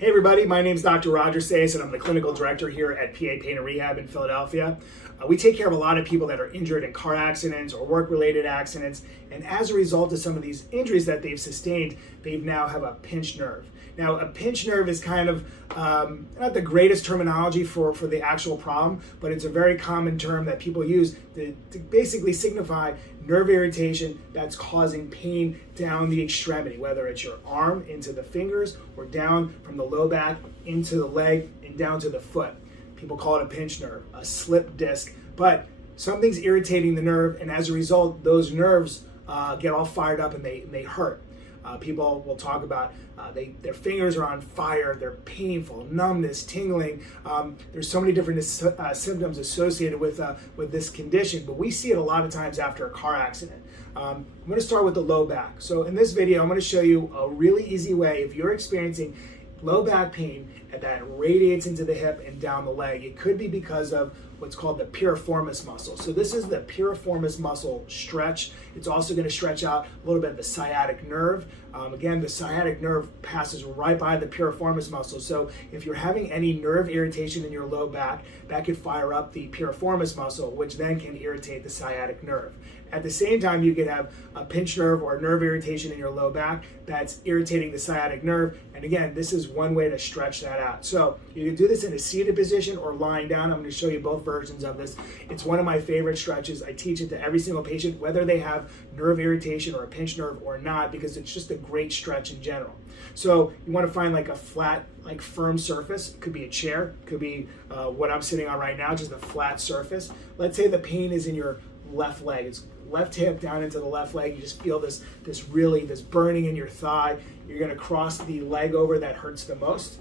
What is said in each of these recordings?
Hey everybody, my name is Dr. Roger Saias and I'm the clinical director here at PA Pain and Rehab in Philadelphia. We take care of a lot of people that are injured in car accidents or work-related accidents, and as a result of some of these injuries that they've sustained, they now have a pinched nerve. Now, a pinched nerve is kind of not the greatest terminology for the actual problem, but it's a very common term that people use to basically signify nerve irritation that's causing pain down the extremity, whether it's your arm into the fingers or down from the low back into the leg and down to the foot. People call it a pinched nerve, a slip disc, but something's irritating the nerve, and as a result, those nerves get all fired up and they hurt. People will talk about their fingers are on fire, they're painful, numbness, tingling. There's so many different symptoms associated with this condition, but we see it a lot of times after a car accident. I'm going to start with the low back. So in this video, I'm going to show you a really easy way if you're experiencing low back pain that radiates into the hip and down the leg. It could be because of what's called the piriformis muscle. So this is the piriformis muscle stretch. It's also going to stretch out a little bit the sciatic nerve. Again, the sciatic nerve passes right by the piriformis muscle. So if you're having any nerve irritation in your low back, that could fire up the piriformis muscle, which then can irritate the sciatic nerve. At the same time, you could have a pinched nerve or nerve irritation in your low back that's irritating the sciatic nerve. And again, this is one way to stretch that out. So you can do this in a seated position or lying down. I'm going to show you both versions of this. It's one of my favorite stretches. I teach it to every single patient, whether they have nerve irritation or a pinched nerve or not, because it's just a great stretch in general. So you want to find like a flat, like firm surface. It could be a chair, it could be what I'm sitting on right now, just a flat surface. Let's say the pain is in your left leg. It's left hip down into the left leg. You just feel this burning in your thigh. You're going to cross the leg over that hurts the most.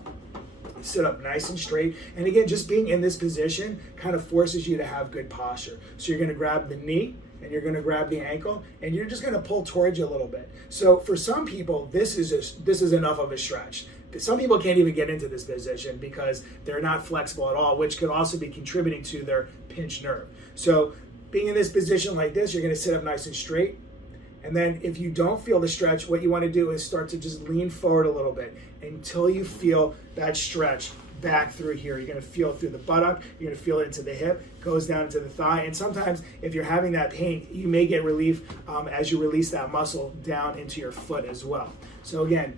Sit up nice and straight. And again, just being in this position kind of forces you to have good posture. So you're going to grab the knee and you're going to grab the ankle and you're just going to pull towards you a little bit. So for some people, this is enough of a stretch. Some people can't even get into this position because they're not flexible at all, which could also be contributing to their pinched nerve. So being in this position like this, you're going to sit up nice and straight. And then if you don't feel the stretch, what you want to do is start to just lean forward a little bit until you feel that stretch back through here. You're going to feel it through the buttock, you're going to feel it into the hip, goes down into the thigh. And sometimes if you're having that pain, you may get relief as you release that muscle down into your foot as well. So again,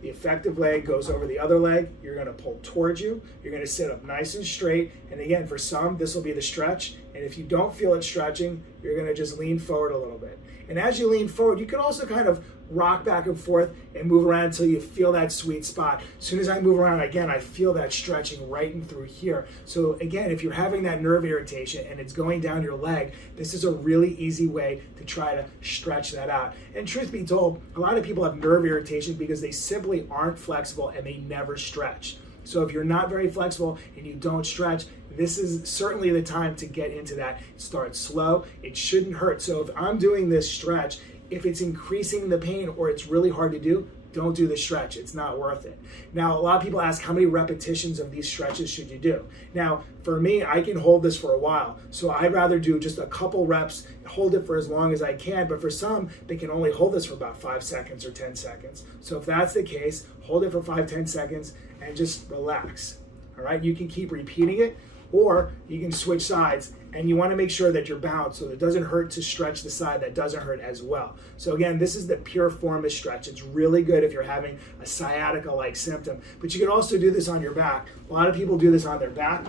the effective leg goes over the other leg. You're going to pull towards you. You're going to sit up nice and straight. And again, for some, this will be the stretch. And if you don't feel it stretching, you're going to just lean forward a little bit. And as you lean forward, you can also kind of rock back and forth and move around until you feel that sweet spot. As soon as I move around again, I feel that stretching right in through here. So again, if you're having that nerve irritation and it's going down your leg, this is a really easy way to try to stretch that out. And truth be told, a lot of people have nerve irritation because they simply aren't flexible and they never stretch. So if you're not very flexible and you don't stretch, this is certainly the time to get into that. Start slow. It shouldn't hurt. So if I'm doing this stretch, if it's increasing the pain or it's really hard to do, don't do the stretch. It's not worth it. Now, a lot of people ask, how many repetitions of these stretches should you do? Now, for me, I can hold this for a while. So I'd rather do just a couple reps, hold it for as long as I can. But for some, they can only hold this for about 5 seconds or 10 seconds. So if that's the case, hold it for 5-10 seconds and just relax. All right, you can keep repeating it, or you can switch sides, and you want to make sure that you're balanced so it doesn't hurt to stretch the side that doesn't hurt as well. So again, this is the piriformis stretch. It's really good if you're having a sciatica-like symptom, but you can also do this on your back. A lot of people do this on their back.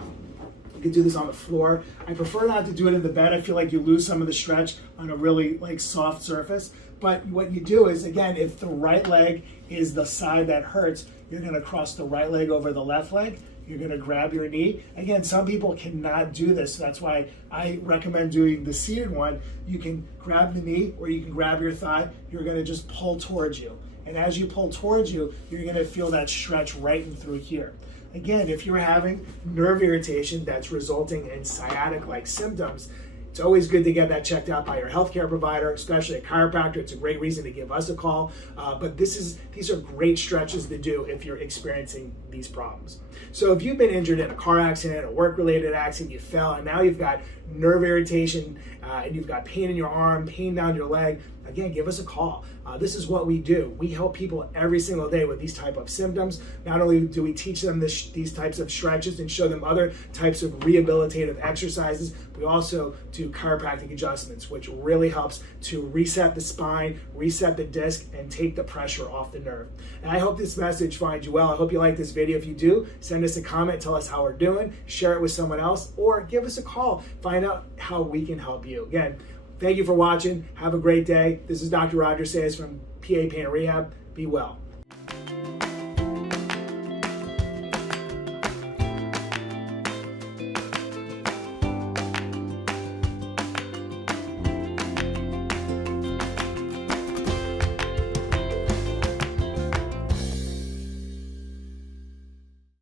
You can do this on the floor. I prefer not to do it in the bed. I feel like you lose some of the stretch on a really soft surface. But what you do is, again, if the right leg is the side that hurts, you're going to cross the right leg over the left leg. You're going to grab your knee. Again, some people cannot do this. That's why I recommend doing the seated one. You can grab the knee or you can grab your thigh. You're going to just pull towards you. And as you pull towards you, you're going to feel that stretch right in through here. Again, if you're having nerve irritation that's resulting in sciatic-like symptoms, it's always good to get that checked out by your healthcare provider, especially a chiropractor. It's a great reason to give us a call. But these are great stretches to do if you're experiencing these problems. So if you've been injured in a car accident, a work-related accident, you fell, and now you've got nerve irritation, and you've got pain in your arm, pain down your leg, again, give us a call. This is what we do. We help people every single day with these type of symptoms. Not only do we teach them these types of stretches and show them other types of rehabilitative exercises, we also do chiropractic adjustments, which really helps to reset the spine, reset the disc, and take the pressure off the nerve. And I hope this message finds you well. I hope you like this video. If you do, send us a comment, tell us how we're doing, share it with someone else, or give us a call. Find out how we can help you. Again, thank you for watching. Have a great day. This is Dr. Roger Saias from PA Pain and Rehab. Be well.